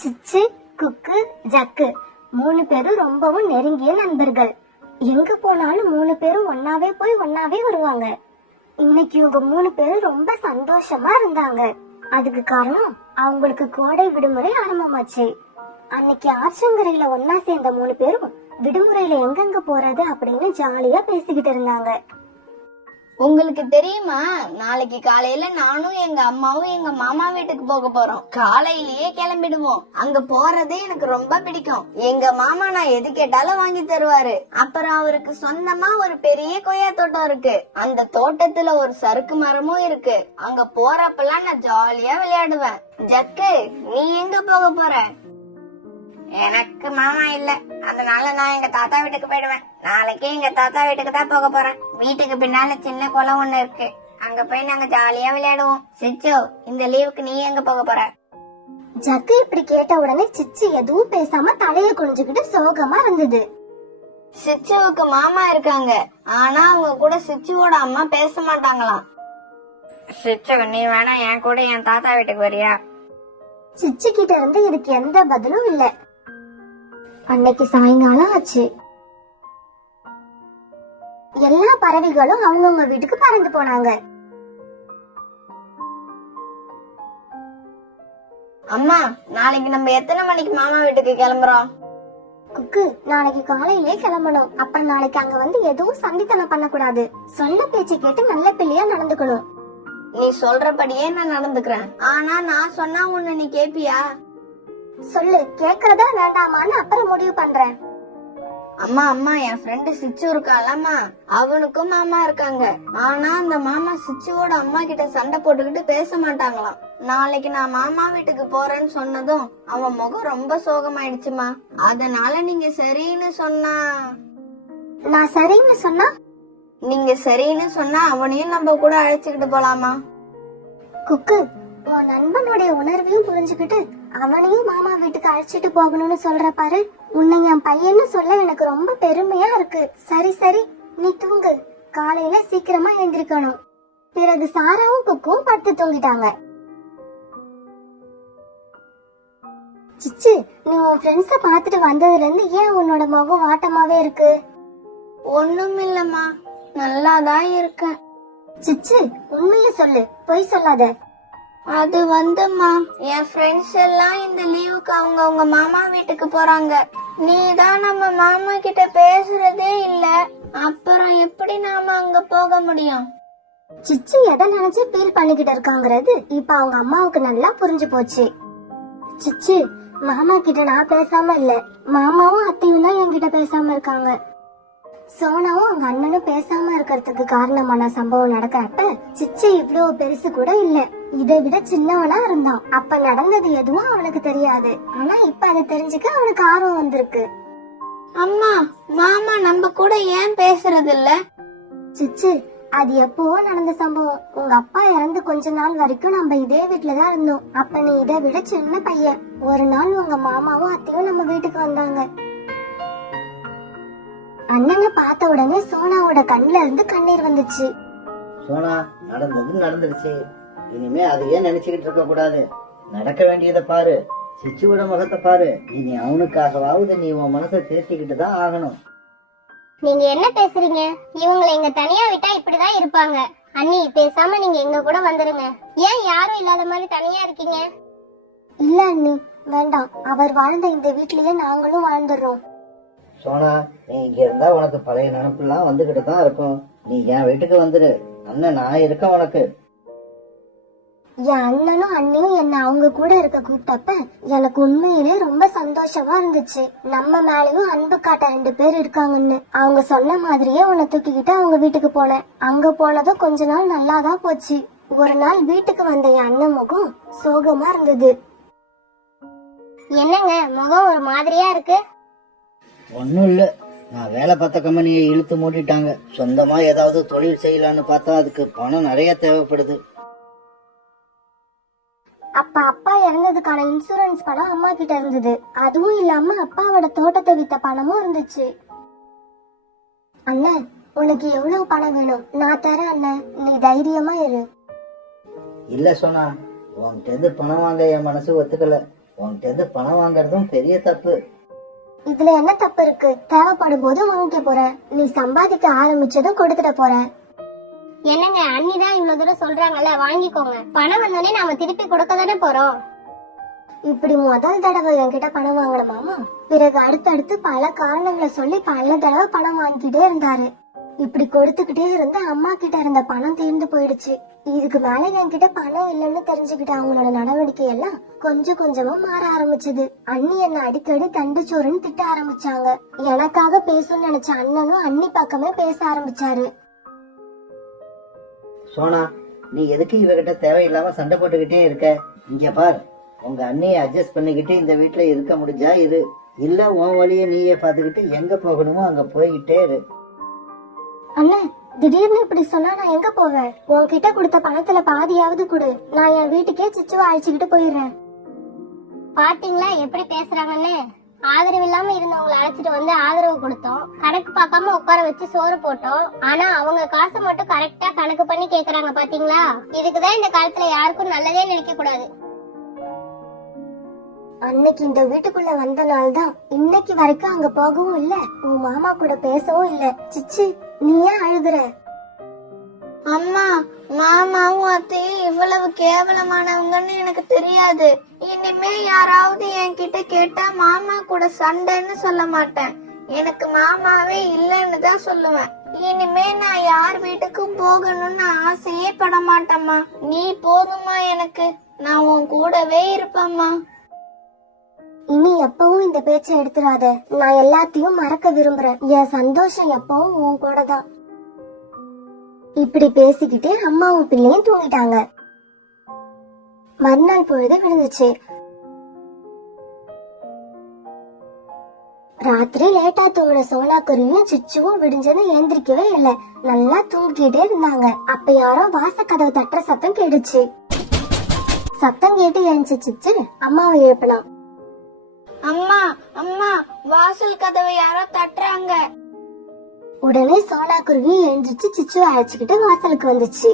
சிச்சு, குக்கு, jug 3 பேரும் ரொம்பவும் நெருங்கிய நண்பர்கள். எங்க போனாலும் 3 பேரும் ஒன்னாவே போய் ஒன்னாவே வருவாங்க. இன்னைக்கு இவங்க 3 பேரும் ரொம்ப சந்தோஷமா இருந்தாங்க. அதுக்கு காரணம் அவங்களுக்கு கோடை விடுமுறை ஆரம்பமாச்சு. அன்னைக்கு ஆற்றங்கரையில ஒன்னா சேர்ந்த 3 பேரும் விடுமுறையில எங்கெங்க போறது அப்படின்னு ஜாலியா பேசிக்கிட்டு இருந்தாங்க. உங்களுக்கு தெரியுமா, நாளைக்கு காலையில நானும் எங்க அம்மாவும் எங்க மாமா வீட்டுக்கு போக போறோம். காலையிலேயே கிளம்பிடுவோம். அங்க போறதே எனக்கு ரொம்ப பிடிக்கும். எங்க மாமா நான் எது கேட்டாலும் வாங்கி தருவாரு. அப்புறம் அவருக்கு சொந்தமா ஒரு பெரிய கொய்யா தோட்டம் இருக்கு. அந்த தோட்டத்துல ஒரு சறுக்கு மரமும் இருக்கு. அங்க போறப்பெல்லாம் நான் ஜாலியா விளையாடுவேன். ஜக்கு, நீ எங்க போக போற? எனக்கு மாமா இல்ல, அதனால நான் எங்க தாத்தா வீட்டுக்கு போயிடுவேன். நாளைக்கு எங்க தாத்தா வீட்டுக்கு தான் போக போறேன். வீட்டுக்கு பின்னால சின்ன குளம் ஒண்ணு இருக்கு. அங்க போய் நாங்க ஜாலியா விளையாடுவோம். சிச்சு, இந்த லீவுக்கு நீ எங்க போக போற? ஜக்கு இப்படி கேட்ட உடனே சிச்சு எதுவும் பேசாம தலைய குனிஞ்சுக்கிட்டு சோகமா இருந்தது. சிச்சுவுக்கு மாமா இருக்காங்க, ஆனா அவங்க கூட சிச்சுவோட அம்மா பேச மாட்டாங்களாம். சிச்சு, நீ வேணா என் கூட என் தாத்தா வீட்டுக்கு வரியா? சிச்சு கிட்ட இருந்து இதுக்கு எந்த பதிலும் இல்ல. அன்னைக்கு சாயங்காலம் ஆச்சு. எல்லா பறவைகளும் அவங்கவுங்க வீட்டுக்கு பறந்து போனாங்க. அம்மா, நாளைக்கு நம்ம எத்தனை மணிக்கு மாமா வீட்டுக்கு கிளம்புறோம்? குக்கு, நாளைக்கு காலையிலே கிளம்பணும். அப்புறம் நாளைக்கு அங்க வந்து எதுவும் சண்டித்தனம் பண்ண கூடாது. சொன்ன பேச்சு கேட்டு நல்ல பிள்ளையா நடந்துக்கணும். நீ சொல்றபடியே நான் நடந்துக்கிறேன். ஆனா நான் சொன்னா உன்னை நீ கேப்பியா? சொல்லு, கேக்குறதா வேண்டாமான்னு அப்புறம் முடிவு பண்றேன். அம்மா அம்மா, என் ஃப்ரெண்டு சிச்சு இருக்காளம்மா, அவனுக்கும் மாமா இருக்காங்க. ஆனா அந்த மாமா சிச்சுவோட அம்மா கிட்ட சண்டை போட்டுக்கிட்டு பேச மாட்டாங்களாம். நாளைக்கு நான் மாமா வீட்டுக்கு போறேன்னு சொன்னதும் அவன் முகம் ரொம்ப சோகமாயிடுச்சுமா. அதனால நீங்க சரின்னு சொன்னா. நான் சரின்னு சொன்னா? நீங்க சரின்னு சொன்னா அவனையும் நம்ம கூட அழைச்சுக்கிட்டு போலாமா? குக்கு, உன் நண்பனுடைய உணர்வையும் புரிஞ்சுக்கிட்டு அவனையும் மாமா வீட்டுக்கு அழைச்சிட்டு போகணும்னு சொல்ற பாரு. உன்னை என் பையன்னு சொல்ல எனக்கு ரொம்ப பெருமையா இருக்கு. சரி சரி, நீ தூங்கு. காலையில சீக்கிரமா எந்திரிக்கணும். பிறகு சாராவும் குக்கும் படுத்து தூங்கிட்டாங்க. சிச்சு, நீ உன் ஃப்ரெண்ட்ஸ பாத்துட்டு வந்ததுல இருந்து ஏன் உன்னோட முகம் வாட்டமாவே இருக்கு? ஒண்ணும் இல்லம்மா, நல்லாதான் இருக்கேன். சிச்சு, உண்மைய சொல்லு, பொய் சொல்லாத. அது வந்துமா, என் ஃப்ரெண்ட்ஸ் எல்லாம் இந்த லீவுக்கு அவங்க மாமா வீட்டுக்கு போறாங்க. நீ தான் நம்ம மாமா கிட்ட பேசுறதே இல்ல. அப்புறம் எப்படி நாம அங்க போக முடியும்? சிச்சு எதை நினைச்சு ஃபீல் பண்ணிக்கிட்டு இருக்காங்கிறது இப்ப அவங்க அம்மாவுக்கு நல்லா புரிஞ்சு போச்சு. சிச்சு, மாமா கிட்ட நான் பேசாம இல்ல, மாமாவும் அத்தையும் தான் என்கிட்ட பேசாம இருக்காங்க. சோனாவும் அவங்க அண்ணனும் பேசாம இருக்கிறதுக்கு காரணமான சம்பவம் நடக்கிறப்ப சிச்சு இவ்வளவு பெருசு கூட இல்ல, இதை விட சின்னவனா இருந்தான். அப்ப நடந்தது எதுவும் அவனுக்கு தெரியாது. ஆனா இப்ப அதை தெரிஞ்சுக்க அவனுக்கு ஆர்வம் வந்திருக்கு. அம்மா, மாமா நம்ம கூட ஏன் பேசுறது இல்ல? சிச்சு, அது எப்பவோ நடந்த சம்பவம். உங்க அப்பா இறந்து கொஞ்ச நாள் வரைக்கும் நம்ம இதே வீட்டுலதான் இருந்தோம். அப்ப நீ இதை விட சின்ன பையன். ஒரு நாள் உங்க மாமாவும் அத்தையும் நம்ம வீட்டுக்கு வந்தாங்க. அண்ணனை பார்த்த உடனே சோனாவோட கண்ணுல இருந்து கண்ணீர் வந்துச்சு. சோனா, நடந்தது நடந்துருச்சு. இனிமே அதையே நினைச்சுக்கிட்டு இருக்க கூடாது. நடக்க வேண்டியதை பாரு. சிச்சுவோட முகத்தை பாரு. இனி அவனுக்காகவாவது நீ உன் மனசை தேர்த்திக்கிட்டு தான் ஆகணும். நீங்க என்ன பேசுறீங்க? இவங்களை எங்க தனியா விட்டா இப்படிதான் இருப்பாங்க. அண்ணி, பேசாம நீங்க எங்க கூட வந்துருங்க. ஏன் யாரும் இல்லாத மாதிரி தனியா இருக்கீங்க? இல்ல அண்ணி, வேண்டாம். அவர் வாழ்ந்த இந்த வீட்லயே நாங்களும் வாழ்ந்துடுறோம். சோனா, நீ இங்க இருந்தா உனக்கு பழைய நினைப்புலாம் வந்துகிட்டு தான் இருக்கும். நீ என் வீட்டுக்கு வந்துரு. அண்ணன் நான் இருக்கேன் உனக்கு. என் அண்ணனும் அண்ணியும் என்ன அவங்க கூட இருக்க கூப்பிட்டப்ப எனக்கு உண்மையிலே ரொம்ப சந்தோஷமா இருந்துச்சு. நம்ம மேலயும் அன்பு காட்ட 2 பேர் இருக்காங்கன்னு. அவங்க சொன்ன மாதிரியே உன்னை தூக்கிக்கிட்டு அவங்க வீட்டுக்கு போனேன். அங்க போனதும் கொஞ்ச நாள் நல்லாதான் போச்சு. ஒரு நாள் வீட்டுக்கு வந்த என் அண்ணன் முகம் சோகமா இருந்தது. என்னங்க முகம் ஒரு மாதிரியா இருக்கு? ஒன்னும் இல்ல, நான் வேலை பார்த்த கம்பெனியை இழுத்து மூடிட்டாங்க. சொந்தமா ஏதாவது தொழில் செய்யலான்னு பார்த்தா அதுக்கு பணம் நிறைய தேவைப்படுது. அப்ப அப்பா இறந்ததுக்கான இன்சூரன்ஸ் பணம் அம்மா கிட்ட இருந்தது. அதுவும் இல்லாம அப்பாவோட தோட்டத்தை வித்த பணமும் இருந்துச்சு. அண்ணன், உனக்கு எவ்வளவு பணம் வேணும்? நான் தரேன் அண்ணன், நீ தைரியமா இரு. இல்ல சோனா, உன்கிட்ட இருந்து பணம் வாங்க என் மனசு ஒத்துக்கல. உன்கிட்ட இருந்து பணம் வாங்குறதும் பெரிய தப்பு. இதுல என்ன தப்பு இருக்கு? தேவைப்படும் போது வாங்கிக்க போறேன். நீ சம்பாதிக்க ஆரம்பிச்சதும் கொடுத்துட போறேன். என்னங்க, அண்ணி தான் இவ்வளவு தூரம் சொல்றாங்கல்ல, வாங்கிக்கோங்க. பணம் வந்தோடனே நாம திருப்பி கொடுக்க தானே போறோம். இப்படி முதல் தடவை என்கிட்ட பணம் வாங்கின மாமா பிறகு அடுத்தடுத்து பல காரணங்களை சொல்லி பல தடவை பணம் வாங்கிக்கிட்டே இருந்தாரு. இப்படி கொடுத்துக்கிட்டே இருந்து அம்மா கிட்ட இருந்த பணம் தீர்ந்து போயிடுச்சு. இதுக்கு மேல என்கிட்ட பணம் இல்லைன்னு தெரிஞ்சுக்கிட்ட அவங்களோட நடவடிக்கை எல்லாம் கொஞ்சம் கொஞ்சமா மாற ஆரம்பிச்சது. அண்ணி என்ன அடிக்கடி தண்டுச்சோறுன்னு திட்ட ஆரம்பிச்சாங்க. எனக்காக பேசணும்னு நினைச்ச அண்ணனும் அண்ணி பக்கமே பேச ஆரம்பிச்சாரு. சோனா, நீ எதுக்கு இவகிட்ட தேவையில்லாம சண்டை போட்டுக்கிட்டே இருக்க? இங்க பார், உங்க அண்ணியை அட்ஜஸ்ட் பண்ணிக்கிட்டு இந்த வீட்டுல இருக்க முடிஞ்சா இரு, இல்ல உன் வழிய நீயே பாத்துக்கிட்டு எங்க போகணுமோ அங்க போய்கிட்டே இரு. அண்ணே, திடீர்னு இப்படி சொன்னா நான் எங்க போவேன்? உன்கிட்ட கொடுத்த பணத்துல பாதியாவது கொடு. நான் என் வீட்டுக்கே சிச்சுவை அழைச்சுக்கிட்டு போயிடுறேன். பாத்தீங்களா எப்படி பேசுறாங்கன்னு? ஆதரவு இல்லாம இருந்தவங்களை அழைச்சிட்டு வந்து ஆதரவு கொடுத்தோம். கணக்கு பார்க்காம உட்கார வச்சு சோறு போட்டோம். ஆனா அவங்க காசை மட்டும் கரெக்டா கணக்கு பண்ணி கேக்குறாங்க. பாத்தீங்களா? இதுக்குதான் இந்த காலத்துல யாருக்கும் நல்லதே நினைக்க கூடாது. அன்னைக்கு இந்த வீட்டுக்குள்ள வந்த நாள் தான் இன்னைக்கு வரைக்கும் அங்க போகவும் இல்ல, உன் மாமா கூட பேசவும் இல்ல. சிச்சு, நீ ஏன் அழுகுற? அம்மா, மாமாவும் அத்தையும் இவ்வளவு கேவலமானவங்கன்னு எனக்கு தெரியாது. இனிமே யாராவது என்கிட்ட கேட்டா மாமா கூட சண்டைன்னு சொல்ல மாட்டேன். எனக்கு மாமாவே இல்லைன்னு தான் சொல்லுவேன். இனிமே நான் யார் வீட்டுக்கும் போகணும்னு ஆசையே பட மாட்டேம்மா. நீ போதுமா எனக்கு? நான் உன் கூடவே இருப்பேம்மா. இனி எப்பவும் இந்த பேச்சை எடுத்துடாத. நான் எல்லாத்தையும் மறக்க விரும்புறேன். என் சந்தோஷம் எப்பவும் உன் கூட தான். இப்படி பேசிக்கிட்டே அம்மாவும் பிள்ளையும் தூங்கிட்டாங்க. மறுநாள் பொழுது விழுந்துச்சு. ராத்திரி லேட்டா தூங்கின சோனா குருவியும் சிச்சுவும் விடிஞ்சதும் ஏந்திரிக்கவே இல்ல. நல்லா தூங்கிட்டே இருந்தாங்க. அப்ப யாரோ வாசக்கதவு தட்டுற சத்தம் கேட்டுச்சு. சத்தம் கேட்டு எழுந்துச்சு சிச்சு அம்மாவை எழுப்பினா. அம்மா, அம்மா, வாசல் கதவை யாரோ தட்டுறாங்க. உடனே சோனா குருவி எழுந்திருச்சு சிச்சுவை அழைச்சுக்கிட்டு வாசலுக்கு வந்துச்சு.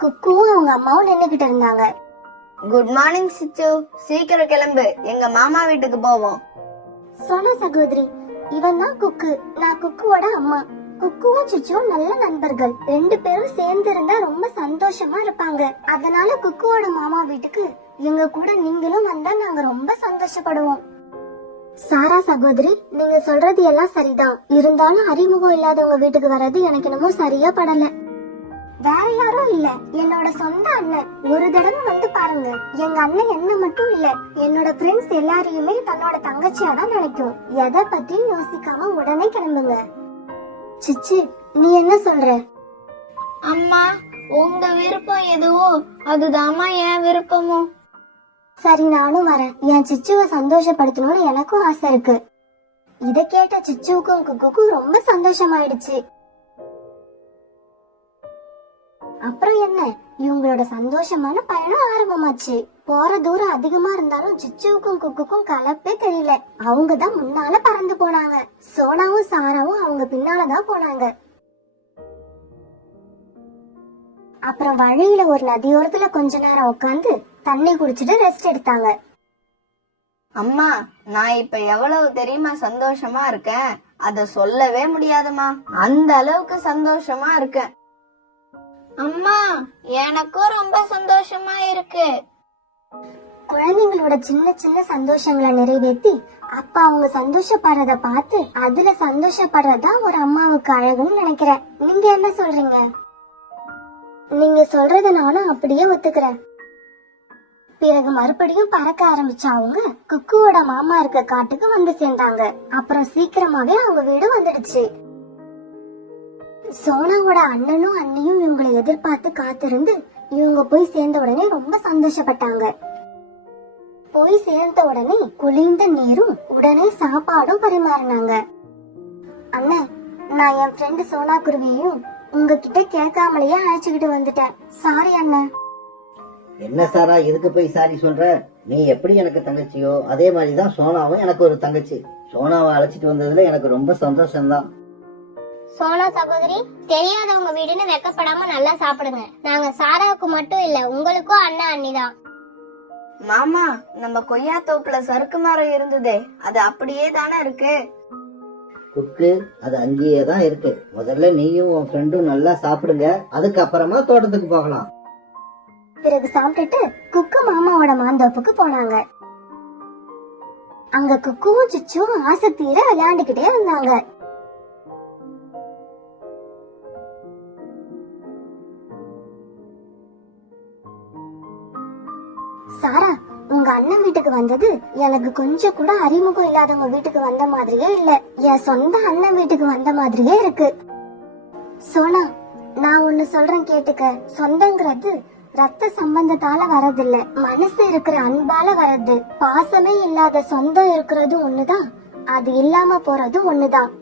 குக்குவும் அவங்க அம்மாவும் நின்னுகிட்டு இருந்தாங்க. குட் மார்னிங் சிச்சு, சீக்கிரம் கிளம்பு, எங்க மாமா வீட்டுக்கு போவோம். சோனா சகோதரி, இவன் தான் குக்கு. நான் குக்குவோட அம்மா. குக்குவும் சிச்சுவும் நல்ல நண்பர்கள். 2 பேரும் சேர்ந்து இருந்தா ரொம்ப சந்தோஷமா இருப்பாங்க. அதனால குக்குவோட மாமா வீட்டுக்கு எங்க கூட நீங்களும் வந்தா நாங்க ரொம்ப சந்தோஷப்படுவோம். சாரா சகோதரி, நீங்க சொல்றது எல்லாம் சரிதான். இருந்தாலும் அறிமுகம் இல்லாதவங்க வீட்டுக்கு வர்றது எனக்கு என்னமோ சரியா படல. வேற யாரும் இல்ல, என்னோட சொந்த அண்ணன். ஒரு தடவை வந்து பாருங்க. எங்க அண்ணன் என்ன மட்டும் இல்ல, என்னோட ஃப்ரெண்ட்ஸ் எல்லாரையுமே தன்னோட தங்கச்சியா தான் நினைக்கும். எதை பத்தியும் யோசிக்காம உடனே கிளம்புங்க. சிச்சு, நீ என்ன சொல்ற? அம்மா, உங்க விருப்பம் எதுவோ அதுதாம்மா என் விருப்பமும். சரி, நானும் வரேன். என் சிச்சுவை சந்தோஷப்படுத்தணும்னு எனக்கும் ஆசை இருக்கு. இத கேட்ட சிச்சுவுக்கும் குக்குக்கும் ரொம்ப சந்தோஷமாயிடுச்சு. அப்புறம் என்ன, இவங்களோட சந்தோஷமான பயணம் ஆரம்பமாச்சு. போற தூரம் அதிகமா இருந்தாலும் சிச்சுவுக்கும் குக்குக்கும் கலப்பே தெரியல. அவங்கதான் முன்னால பறந்து போனாங்க. சோனாவும் சாராவும் அவங்க பின்னாலதான் போனாங்க. அப்புறம் வழியில ஒரு நதியோரத்துல கொஞ்ச நேரம் உட்காந்து தண்ணி குடிச்சிட்டு ரெஸ்ட் எடுத்தாங்க. அம்மா, நான் இப்ப எவ்வளவு தெரியுமா சந்தோஷமா இருக்கேன்? அத சொல்லவே முடியாதுமா. அந்த அளவுக்கு சந்தோஷமா இருக்கேன். அம்மா, எனக்கும் ரொம்ப சந்தோஷமா இருக்கு. குழந்தைங்களோட சின்ன சின்ன சந்தோஷங்களை நிறைவேற்றி அப்ப அவங்க சந்தோஷப்படுறத பார்த்து அதுல சந்தோஷப்படுறதா ஒரு அம்மாவுக்கு அழகுன்னு நினைக்கிறேன். நீங்க என்ன சொல்றீங்க? நீங்க சொல்றத நானும் அப்படியே ஒத்துக்கிறேன். பிறகு மறுபடியும் பறக்க ஆரம்பிச்ச அவங்க குக்குவோட மாமா இருக்க காட்டுக்கு வந்து சேர்ந்தாங்க. அப்புறம் சீக்கிரமாவே அவங்க வீடு வந்துடுச்சு. சோனாவோட அண்ணனும் அண்ணியும் இவங்களை எதிர்பார்த்து காத்திருந்து இவங்க போய் சேர்ந்த உடனே ரொம்ப சந்தோஷப்பட்டாங்க. போய் சேர்ந்த உடனே குளிர்ந்த நீரும் உடனே சாப்பாடும் பரிமாறினாங்க. அண்ணன், நான் என் ஃப்ரெண்டு சோனா குருவியையும் உங்ககிட்ட கேட்காமலேயே அழைச்சுக்கிட்டு வந்துட்டேன். சாரி அண்ணன். என்ன சாரா, இதுக்கு போய் சாரி சொல்ற? நீ எப்படி எனக்கு தங்கச்சியோ அதே மாதிரிதான் சோனாவும் எனக்கு ஒரு தங்கச்சி. சோனாவை அழைச்சிட்டு வந்ததுல எனக்கு ரொம்ப சந்தோஷம்தான். சோனா சகோதரி, தெரியாதவங்க வீடுன்னு வெக்கப்படாம நல்லா சாப்பிடுங்க. நாங்க சாராவுக்கு மட்டும் இல்ல, உங்களுக்கும் அண்ணன் அண்ணிதான். மாமா, நம்ம கொய்யா தோப்புல சறுக்கு மரம் இருந்ததே, அது அப்படியே தானே இருக்கு. குக்கு, அது அங்கேயே தான் இருக்கு. முதல்ல நீயும் உன் ஃப்ரெண்டும் நல்லா சாப்பிடுங்க, அதுக்கப்புறமா தோட்டத்துக்கு போகலாம். பிறகு சாப்பிட்டுட்டு குக்கு மாமாவோட மாந்தோப்புக்கு போனாங்க. அங்க குக்குவும் சிச்சுவும் ஆசை தீர விளையாண்டுகிட்டே இருந்தாங்க. சாரா, உங்க அண்ணன் வீட்டுக்கு வந்தது எனக்கு கொஞ்சம் கூட அறிமுகம் இல்லாதவங்க வீட்டுக்கு வந்த மாதிரியே இல்ல. என் சொந்த அண்ணன் வீட்டுக்கு வந்த மாதிரியே இருக்கு. சோனா, நான் ஒண்ணு சொல்றேன் கேட்டுக்க. சொந்தங்கிறது ரத்த சம்பந்தத்தால வரதில்ல, மனசு இருக்கிற அன்பால வரது. பாசமே இல்லாத சொந்தம் இருக்கிறது ஒண்ணுதான், அது இல்லாம போறது ஒண்ணுதான்.